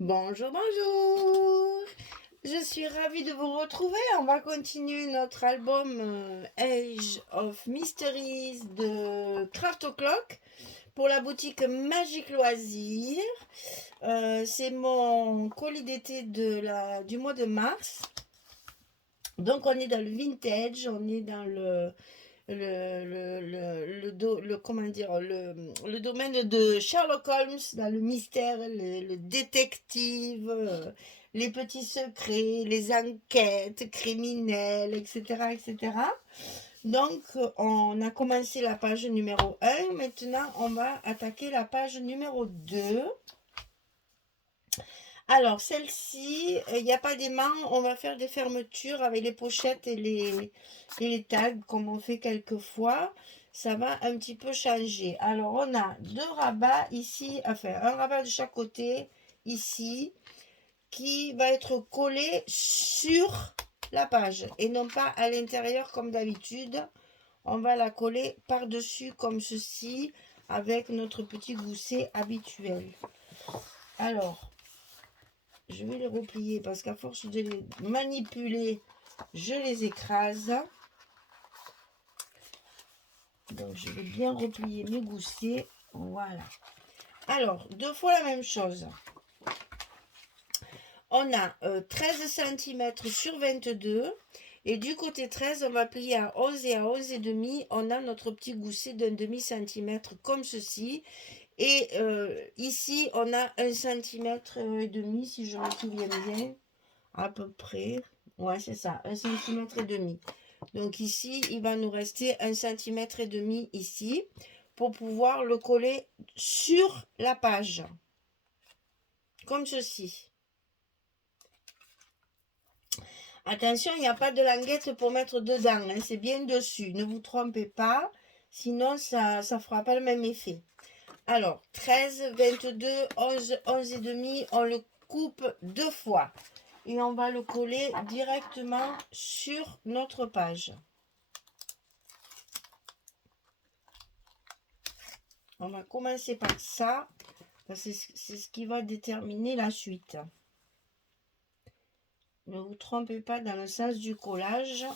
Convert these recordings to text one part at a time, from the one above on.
Bonjour, bonjour. Je suis ravie de vous retrouver. On va continuer notre album Age of Mysteries de Craft O'Clock pour la boutique Magique Loisirs. C'est mon colis d'été du mois de mars. Donc on est dans le vintage, on est dans comment dire, le domaine de Sherlock Holmes, dans le mystère, le détective, les petits secrets, les enquêtes criminelles, etc., etc. Donc, on a commencé la page numéro 1. Maintenant, on va attaquer la page numéro 2. Alors, celle-ci, il n'y a pas d'aimant. On va faire des fermetures avec les pochettes et les tags, comme on fait quelquefois. Ça va un petit peu changer. Alors, on a deux rabats ici, enfin, un rabat de chaque côté, ici, qui va être collé sur la page et non pas à l'intérieur comme d'habitude. On va la coller par-dessus comme ceci avec notre petit gousset habituel. Alors, je vais les replier parce qu'à force de les manipuler, je les écrase. Donc, je vais bien replier mes goussets. Voilà. Alors, deux fois la même chose. On a 13 cm sur 22. Et du côté 13, on va plier à 11 et à 11 et demi. On a notre petit gousset d'un demi-centimètre comme ceci. Et ici, on a 1 cm et demi, si je me souviens bien, à peu près. Ouais, c'est ça, 1 cm et demi. Donc ici, il va nous rester 1 cm et demi ici pour pouvoir le coller sur la page. Comme ceci. Attention, il n'y a pas de languette pour mettre dedans, hein, c'est bien dessus. Ne vous trompez pas, sinon ça ne fera pas le même effet. Alors, 13, 22, 11, 11 et demi, on le coupe deux fois. Et on va le coller directement sur notre page. On va commencer par ça, parce que c'est ce qui va déterminer la suite. Ne vous trompez pas dans le sens du collage.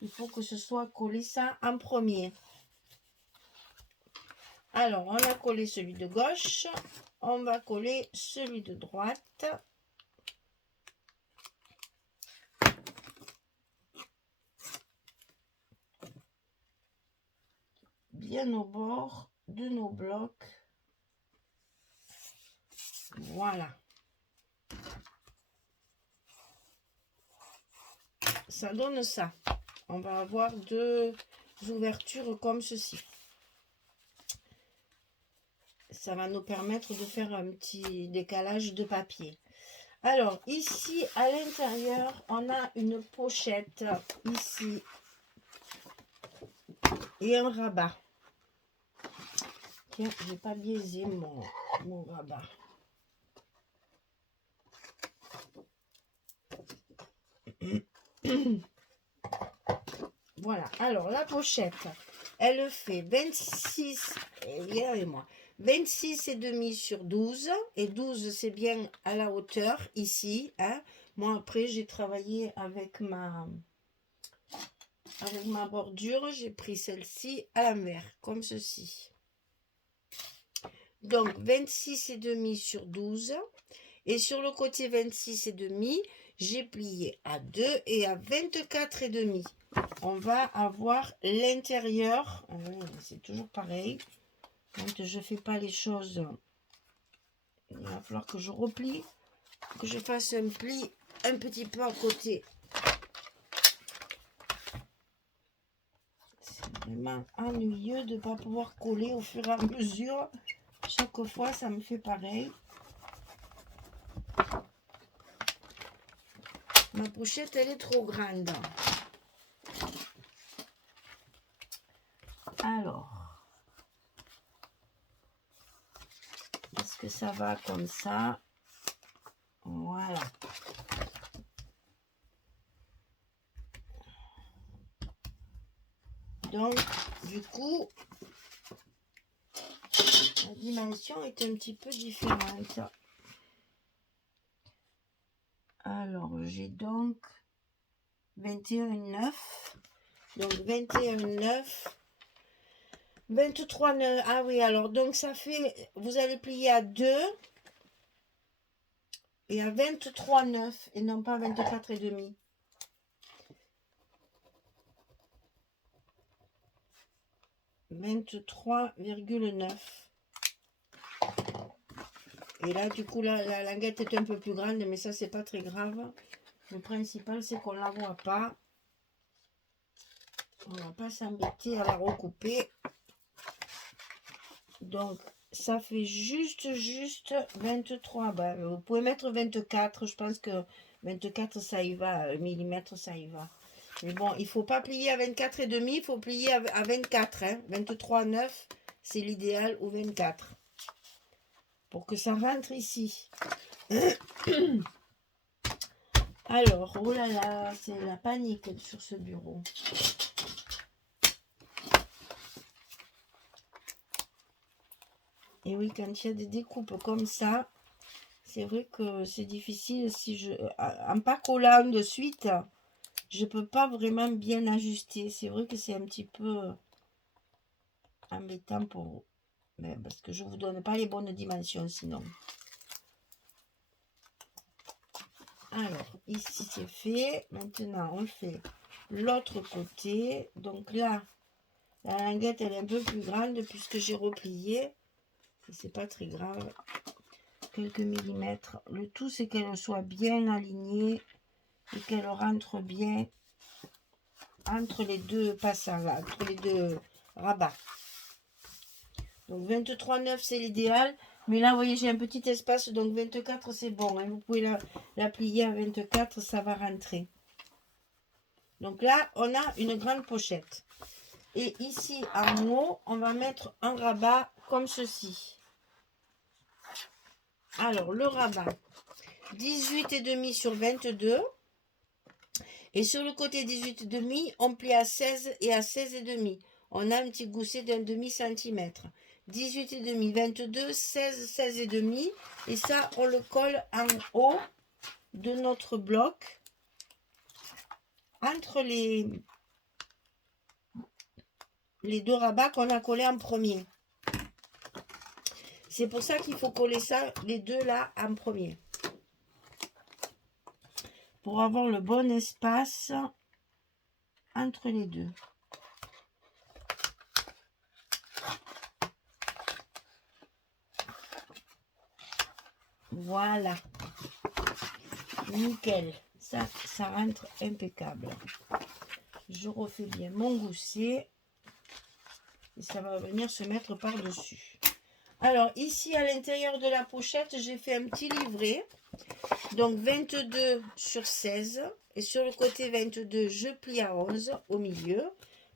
Il faut que ce soit collé ça en premier. Alors, on a collé celui de gauche. On va coller celui de droite. Bien au bord de nos blocs. Voilà. Ça donne ça. On va avoir deux ouvertures comme ceci. Ça va nous permettre de faire un petit décalage de papier. Alors, ici, à l'intérieur, on a une pochette, ici, et un rabat. Tiens, j'ai pas biaisé mon rabat. Voilà, alors la pochette, elle fait 26, regardez-moi, 26 et demi sur 12, et 12 c'est bien à la hauteur, ici, hein. Moi après j'ai travaillé avec ma bordure, j'ai pris celle-ci à l'envers, comme ceci. Donc 26 et demi sur 12, et sur le côté 26 et demi, j'ai plié à 2 et à 24 et demi. On va avoir l'intérieur, c'est toujours pareil, quand je fais pas les choses, il va falloir que je replie, que je fasse un pli un petit peu à côté. C'est vraiment ennuyeux de ne pas pouvoir coller au fur et à mesure. Chaque fois, ça me fait pareil. Ma pochette, elle est trop grande. Alors, est-ce que ça va comme ça? Voilà. Donc, du coup, dimension est un petit peu différente. Alors, j'ai donc 21,9. Donc, 21,9. 23,9. Ah oui, alors, donc ça fait... Vous allez plier à 2 et à 23,9 et non pas 24,5. 23,9. Et là, du coup, la languette est un peu plus grande, mais ça, c'est pas très grave. Le principal, c'est qu'on la voit pas. On va pas s'embêter à la recouper. Donc, ça fait juste 23. Ben, vous pouvez mettre 24. Je pense que 24, ça y va. Millimètres, ça y va. Mais bon, il faut pas plier à 24,5. Il faut plier à 24. Hein. 23,9, c'est l'idéal, ou 24. Pour que ça rentre ici. Alors, oh là là, c'est la panique sur ce bureau. Et oui, quand il y a des découpes comme ça, c'est vrai que c'est difficile. Si je, en pas collant de suite, je peux pas vraiment bien ajuster. C'est vrai que c'est un petit peu embêtant pour vous. Mais parce que je vous donne pas les bonnes dimensions sinon. Alors, ici c'est fait. Maintenant, on fait l'autre côté. Donc là, la languette, elle est un peu plus grande puisque j'ai replié. C'est pas très grave. Quelques millimètres. Le tout, c'est qu'elle soit bien alignée et qu'elle rentre bien entre les deux passages, entre les deux rabats. Donc 23,9 c'est l'idéal. Mais là, vous voyez, j'ai un petit espace, donc 24 c'est bon. Hein. Vous pouvez la plier à 24, ça va rentrer. Donc là, on a une grande pochette. Et ici, en haut, on va mettre un rabat comme ceci. Alors, le rabat, 18,5 sur 22. Et sur le côté 18,5, on plie à 16 et à 16,5. On a un petit gousset d'un demi-centimètre. 18,5, 22, 16, 16,5. Et ça, on le colle en haut de notre bloc. Entre les deux rabats qu'on a collés en premier. C'est pour ça qu'il faut coller ça, les deux là, en premier. Pour avoir le bon espace entre les deux. Voilà. Nickel. Ça rentre impeccable. Je refais bien mon gousset. Et ça va venir se mettre par-dessus. Alors, ici, à l'intérieur de la pochette, j'ai fait un petit livret. Donc, 22 sur 16. Et sur le côté 22, je plie à 11 au milieu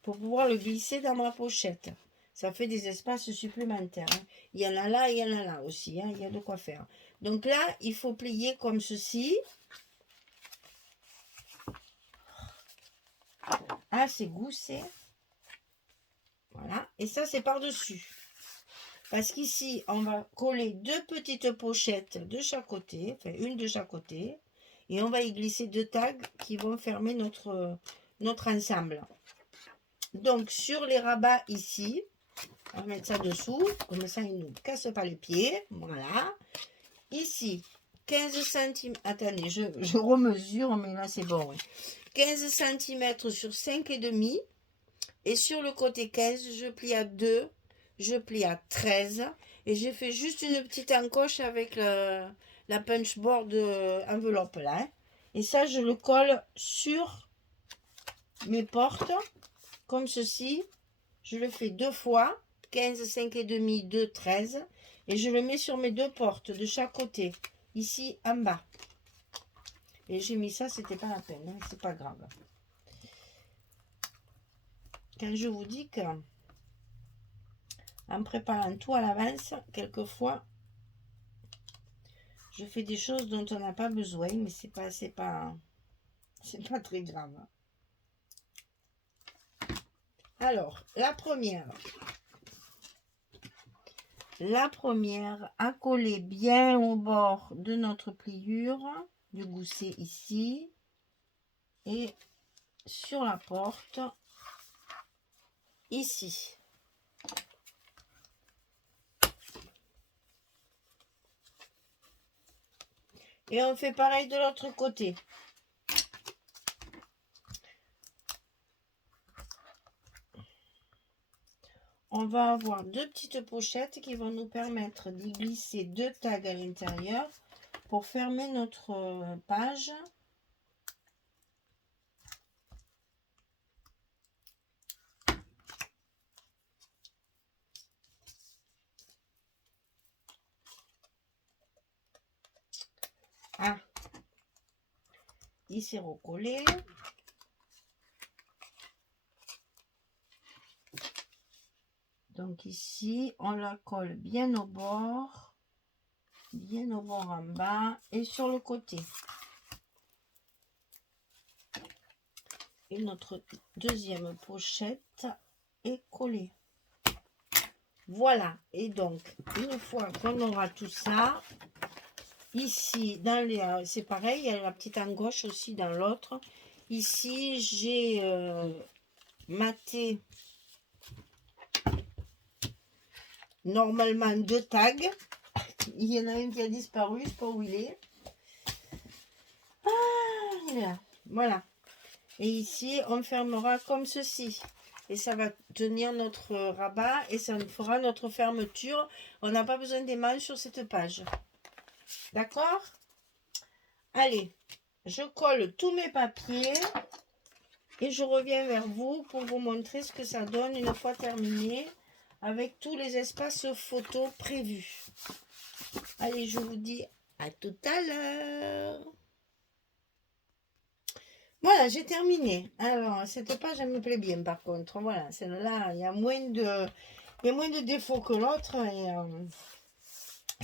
pour pouvoir le glisser dans ma pochette. Ça fait des espaces supplémentaires. Hein. Il y en a là et il y en a là aussi. Hein. Il y a de quoi faire. Donc là, il faut plier comme ceci. Ah, c'est goussé. Voilà. Et ça, c'est par-dessus. Parce qu'ici, on va coller deux petites pochettes de chaque côté. Enfin, une de chaque côté. Et on va y glisser deux tags qui vont fermer notre ensemble. Donc, sur les rabats ici, on va mettre ça dessous. Comme ça, il ne nous casse pas les pieds. Voilà. Ici, 15 cm. Attendez, je remesure, mais là, c'est bon. Oui. 15 cm sur 5,5. Et sur le côté 15, je plie à 2. Je plie à 13. Et j'ai fait juste une petite encoche avec la punchboard enveloppe là. Hein. Et ça, je le colle sur mes portes. Comme ceci. Je le fais deux fois. 15, 5,5, 2, 13. Et je le mets sur mes deux portes de chaque côté. Ici, en bas. Et j'ai mis ça, c'était pas la peine. Hein, c'est pas grave. Quand je vous dis que en préparant tout à l'avance, quelquefois, je fais des choses dont on n'a pas besoin, mais c'est pas très grave. Alors, la première, la première à coller bien au bord de notre pliure du gousset ici et sur la porte ici. Et on fait pareil de l'autre côté. On va avoir deux petites pochettes qui vont nous permettre d'y glisser deux tags à l'intérieur pour fermer notre page. Ah, il s'est recollé. Donc ici, on la colle bien au bord en bas et sur le côté. Et notre deuxième pochette est collée. Voilà, et donc, une fois qu'on aura tout ça, ici, dans les, c'est pareil, il y a la petite encoche aussi dans l'autre. Ici, j'ai maté normalement deux tags. Il y en a un qui a disparu, je ne sais pas où il est. Ah, il est là. Voilà. Et ici, on fermera comme ceci. Et ça va tenir notre rabat et ça nous fera notre fermeture. On n'a pas besoin des manches sur cette page. D'accord? Allez, je colle tous mes papiers et je reviens vers vous pour vous montrer ce que ça donne une fois terminé avec tous les espaces photos prévus. Allez, je vous dis à tout à l'heure. Voilà, j'ai terminé. Alors, cette page, elle me plaît bien par contre. Voilà, celle-là, il y a moins de défauts que l'autre et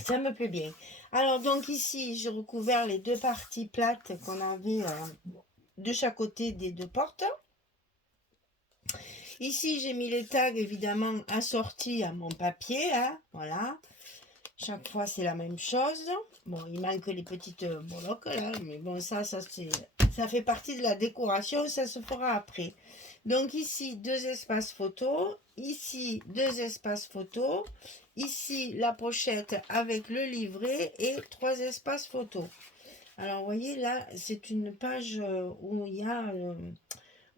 ça me plaît bien. Alors, donc ici, j'ai recouvert les deux parties plates qu'on avait de chaque côté des deux portes. Ici, j'ai mis les tags évidemment assortis à mon papier. Hein, voilà. Chaque fois, c'est la même chose. Bon, il manque les petites bolocs là, mais bon, ça fait partie de la décoration, ça se fera après. Donc ici, deux espaces photos. Ici, deux espaces photos. Ici, la pochette avec le livret et trois espaces photos. Alors, vous voyez, là, c'est une page où il y a...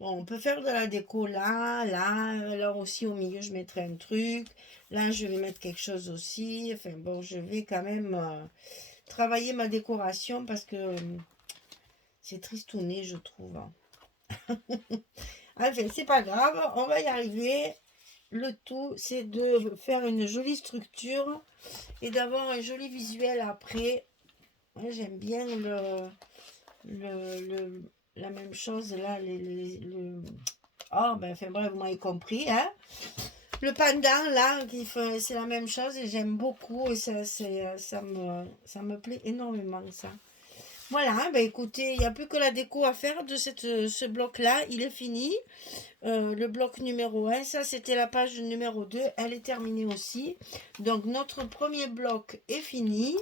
bon, on peut faire de la déco là, là. Alors aussi, au milieu, je mettrai un truc. Là, je vais mettre quelque chose aussi. Enfin, bon, je vais quand même travailler ma décoration parce que c'est tristouné, je trouve. Enfin, c'est pas grave, on va y arriver. Le tout, c'est de faire une jolie structure et d'avoir un joli visuel après. Moi, j'aime bien la même chose là. Oh, ben, enfin bref, vous m'avez compris. Hein, le pendant là, c'est la même chose et j'aime beaucoup. Et ça me plaît énormément ça. Voilà, ben écoutez, il n'y a plus que la déco à faire de ce bloc-là. Il est fini. Le bloc numéro 1, ça c'était la page numéro 2. Elle est terminée aussi. Donc notre premier bloc est fini.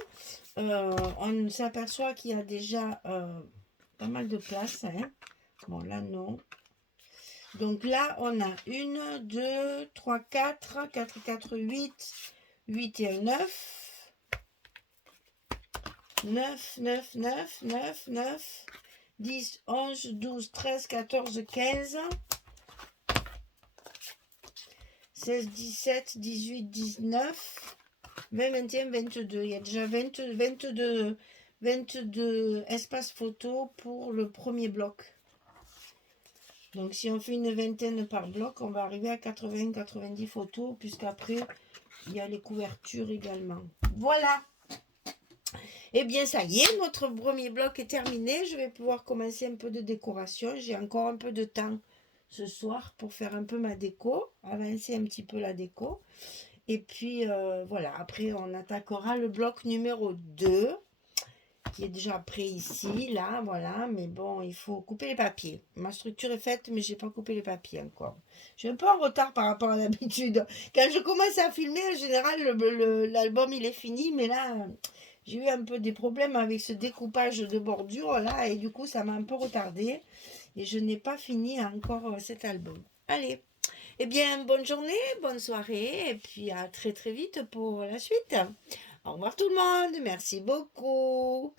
On s'aperçoit qu'il y a déjà pas mal de place. Hein. Bon, là non. Donc là, on a 1, 2, 3, 4, 4, 4, 8, 8 et 9. 9, 9, 9, 9, 9, 10, 11, 12, 13, 14, 15, 16, 17, 18, 19, 20, 21, 22. Il y a déjà 22 espaces photos pour le premier bloc. Donc si on fait une vingtaine par bloc, on va arriver à 80-90 photos, puisqu'après, il y a les couvertures également. Voilà. Eh bien, ça y est, notre premier bloc est terminé. Je vais pouvoir commencer un peu de décoration. J'ai encore un peu de temps ce soir pour faire un peu ma déco, avancer un petit peu la déco. Et puis, voilà, après, on attaquera le bloc numéro 2. qui est déjà prêt ici, là, voilà. Mais bon, il faut couper les papiers. Ma structure est faite, mais j'ai pas coupé les papiers encore. Je suis un peu en retard par rapport à l'habitude. Quand je commence à filmer, en général, l'album, il est fini. Mais là, j'ai eu un peu des problèmes avec ce découpage de bordure, là. Et du coup, ça m'a un peu retardé. Et je n'ai pas fini encore cet album. Allez. Eh bien, bonne journée, bonne soirée. Et puis à très très vite pour la suite. Au revoir tout le monde. Merci beaucoup.